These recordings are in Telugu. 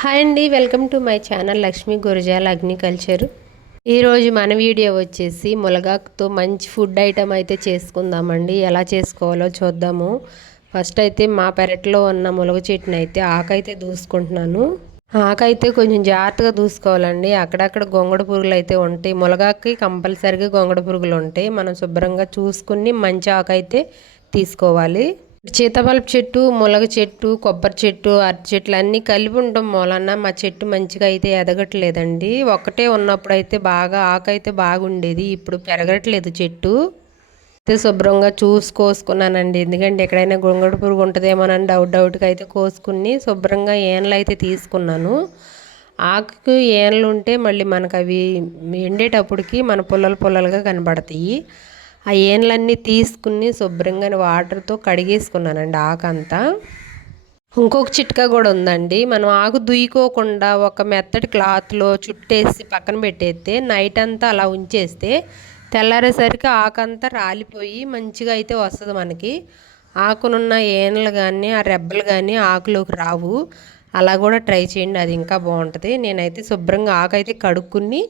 హాయ్ అండి welcome to my channel Lakshmi Gurajala agriculture. ఈరోజు మన వీడియో వచ్చేసి ములగాకుతో మంచి ఫుడ్ ఐటమ్ అయితే చేసుకుందామండి. ఎలా చేసుకోవాలో చూద్దాము. ఫస్ట్ అయితే మా పెరట్లో ఉన్న ములగ చెట్టుని అయితే ఆకైతే దూసుకుంటున్నాను. ఆకైతే కొంచెం జాగ్రత్తగా దూసుకోవాలండి. అక్కడక్కడ గొంగడ పురుగులు అయితే ఉంటాయి. ములగాకి కంపల్సరిగా గొంగడ పురుగులు ఉంటాయి. మనం శుభ్రంగా చూసుకుని మంచి ఆకైతే తీసుకోవాలి. సీతాఫలపు చెట్టు ములగ చెట్టు కొబ్బరి చెట్టు అరటి చెట్లు అన్నీ కలిపి ఉండడం మూలన మా చెట్టు మంచిగా అయితే ఎదగట్లేదండి. ఒకటే ఉన్నప్పుడు అయితే బాగా ఆకైతే బాగుండేది. ఇప్పుడు పెరగట్లేదు చెట్టు. అయితే శుభ్రంగా చూసి కోసుకున్నానండి. ఎందుకంటే ఎక్కడైనా గొంగడు పురుగు ఉంటుందేమోనని డౌట్ డౌట్గా అయితే కోసుకుని శుభ్రంగా ఏనలు అయితే తీసుకున్నాను. ఆకుకు ఏనలు ఉంటే మళ్ళీ మనకు అవి ఎండేటప్పటికి మన పుల్లలు పుల్లలుగా కనబడతాయి. ఆ ఏన్లన్నీ తీసుకుని శుభ్రంగా వాటర్తో కడిగేసుకున్నానండి ఆకంతా. ఇంకొక చిట్కా కూడా ఉందండి. మనం ఆకు దుయ్యుకోకుండా ఒక మెత్తటి క్లాత్లో చుట్టేసి పక్కన పెట్టేస్తే నైట్ అంతా అలా ఉంచేస్తే తెల్లారేసరికి ఆకంతా రాలిపోయి మంచిగా అయితే వస్తుంది మనకి. ఆకునున్న ఏనలు కానీ ఆ రెబ్బలు కానీ ఆకులోకి రావు. అలా కూడా ట్రై చేయండి అది ఇంకా బాగుంటుంది. నేనైతే శుభ్రంగా ఆకు అయితే కడుక్కుని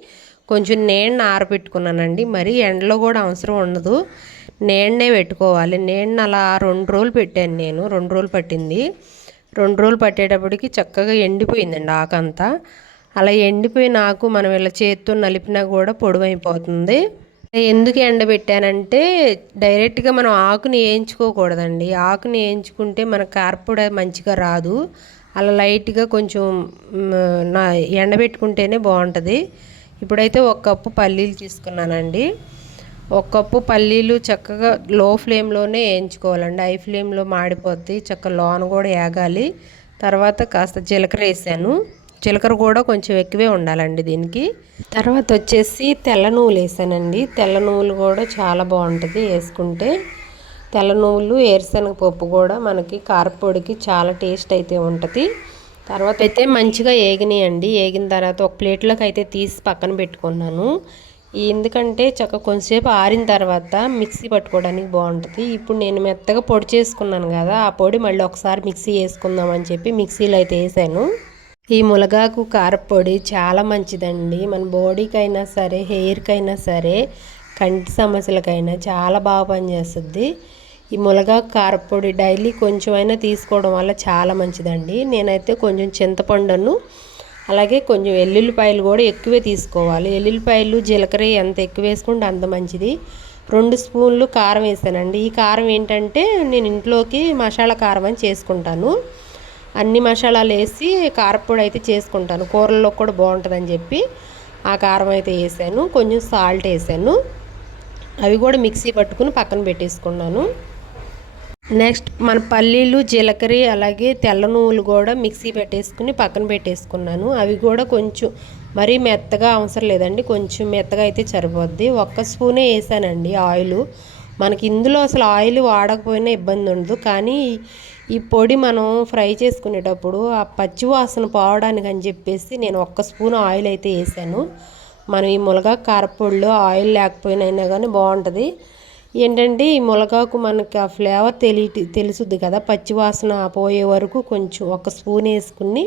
కొంచెం నేణ్ణ ఆరబెట్టుకున్నానండి. మరి ఎండలో కూడా అవసరం ఉండదు. నేణ్ణే పెట్టుకోవాలి. నేణ్ణ అలా రెండు రోజులు పెట్టాను నేను. రెండు రోజులు పట్టింది. రెండు రోజులు పట్టేటప్పటికి చక్కగా ఎండిపోయిందండి ఆకంతా. అలా ఎండిపోయిన ఆకు మనం ఇలా చేత్తో నలిపినా కూడా పొడవైపోతుంది ఎందుకు ఎండబెట్టానంటే డైరెక్ట్గా మనం ఆకుని వేయించుకోకూడదండి. ఆకుని వేయించుకుంటే మన కార్పొడ మంచిగా రాదు. అలా లైట్గా కొంచెం నా ఎండబెట్టుకుంటేనే బాగుంటుంది. ఇప్పుడైతే ఒక కప్పు పల్లీలు తీసుకున్నానండి. ఒక కప్పు పల్లీలు చక్కగా లో ఫ్లేమ్లోనే వేయించుకోవాలండి. హై ఫ్లేమ్లో మాడిపోద్ది చక్కగా లోన కూడా ఏగాలి. తర్వాత కాస్త జీలకర్ర వేసాను. జీలకర్ర కూడా కొంచెం ఎక్కువే ఉండాలండి దీనికి. తర్వాత వచ్చేసి తెల్ల నువ్వులు వేసానండి. తెల్ల నువ్వులు కూడా చాలా బాగుంటుంది వేసుకుంటే. తెల్ల నువ్వులు ఏరుశనగ పప్పు కూడా మనకి కారపొడికి చాలా టేస్ట్ అయితే ఉంటుంది. తర్వాత అయితే మంచిగా ఏగినాయండి. ఏగిన తర్వాత ఒక ప్లేట్లోకి అయితే తీసి పక్కన పెట్టుకున్నాను. ఎందుకంటే చక్క కొంచెంసేపు ఆరిన తర్వాత మిక్సీ పట్టుకోవడానికి బాగుంటుంది. ఇప్పుడు నేను మెత్తగా పొడి చేసుకున్నాను కదా ఆ పొడి మళ్ళీ ఒకసారి మిక్సీ వేసుకుందామని చెప్పి మిక్సీలో అయితే వేసాను. ఈ ములగాకు కారపొడి చాలా మంచిదండి. మన బాడీకైనా సరే హెయిర్కైనా సరే కంటి సమస్యలకైనా చాలా బాగా పనిచేస్తుంది. ఈ ములగాకు కారపొడి డైలీ కొంచెమైనా తీసుకోవడం వల్ల చాలా మంచిదండి. నేనైతే కొంచెం చింతపండును అలాగే కొంచెం ఎల్లుల్లిపాయలు కూడా ఎక్కువే తీసుకోవాలి. ఎల్లుల్లిపాయలు జీలకర్ర ఎంత ఎక్కువ వేసుకుంటే అంత మంచిది. రెండు స్పూన్లు కారం వేసానండి. ఈ కారం ఏంటంటే నేను ఇంట్లోకి మసాలా కారం అని చేసుకుంటాను. అన్ని మసాలాలు వేసి కారపొడి అయితే చేసుకుంటాను. కూరల్లో కూడా బాగుంటుందని చెప్పి ఆ కారం అయితే వేసాను. కొంచెం సాల్ట్ వేసాను. అవి కూడా మిక్సీ పట్టుకుని పక్కన పెట్టేసుకున్నాను. నెక్స్ట్ మన పల్లీలు జీలకర్ర అలాగే తెల్ల నువ్వులు కూడా మిక్సీ పెట్టేసుకుని పక్కన పెట్టేసుకున్నాను. అవి కూడా కొంచెం మరీ మెత్తగా అవసరం లేదండి. కొంచెం మెత్తగా అయితే సరిపోద్ది. ఒక్క స్పూనే వేసానండి ఆయిల్. మనకి ఇందులో అసలు ఆయిల్ వాడకపోయినా ఇబ్బంది ఉండదు. కానీ ఈ పొడి మనం ఫ్రై చేసుకునేటప్పుడు ఆ పచ్చి వాసన పోవడానికి అని చెప్పేసి నేను ఒక్క స్పూన్ ఆయిల్ అయితే వేసాను. మనం ఈ ములగా కారపొడిలో ఆయిల్ లేకపోయినా కానీ బాగుంటుంది. ఏంటంటే ఈ ములగాకు మనకి ఆ ఫ్లేవర్ తెలి తెలుసుద్ది కదా. పచ్చివాసన పోయే వరకు కొంచెం ఒక స్పూన్ వేసుకుని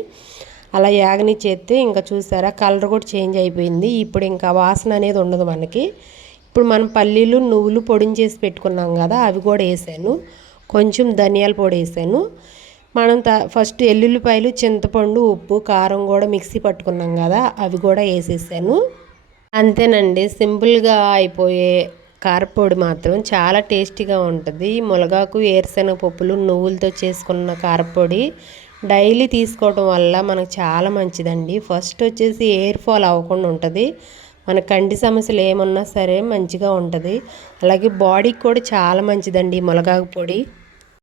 అలా యాగని చేస్తే ఇంకా చూసారా కలర్ కూడా చేంజ్ అయిపోయింది. ఇప్పుడు ఇంకా వాసన అనేది ఉండదు మనకి. ఇప్పుడు మనం పల్లీలు నువ్వులు పొడిని చేసి పెట్టుకున్నాం కదా అవి కూడా వేసాను. కొంచెం ధనియాల పొడి వేసాను. మనం త ఫస్ట్ ఎల్లుల్లిపాయలు చింతపండు ఉప్పు కారం కూడా మిక్సీ పట్టుకున్నాం కదా అవి కూడా వేసేసాను. అంతేనండి. సింపుల్గా అయిపోయే కారపొడి మాత్రం చాలా టేస్టీగా ఉంటుంది. మునగాకు వేరుశనగ పప్పులు నువ్వులతో చేసుకున్న కారపొడి డైలీ తీసుకోవడం వల్ల మనకు చాలా మంచిదండి. ఫస్ట్ వచ్చేసి ఎయిర్ ఫాల్ అవ్వకుండా ఉంటుంది. మన కంటి సమస్యలు ఏమన్నా సరే మంచిగా ఉంటుంది. అలాగే బాడీకి కూడా చాలా మంచిదండి మునగాకు పొడి.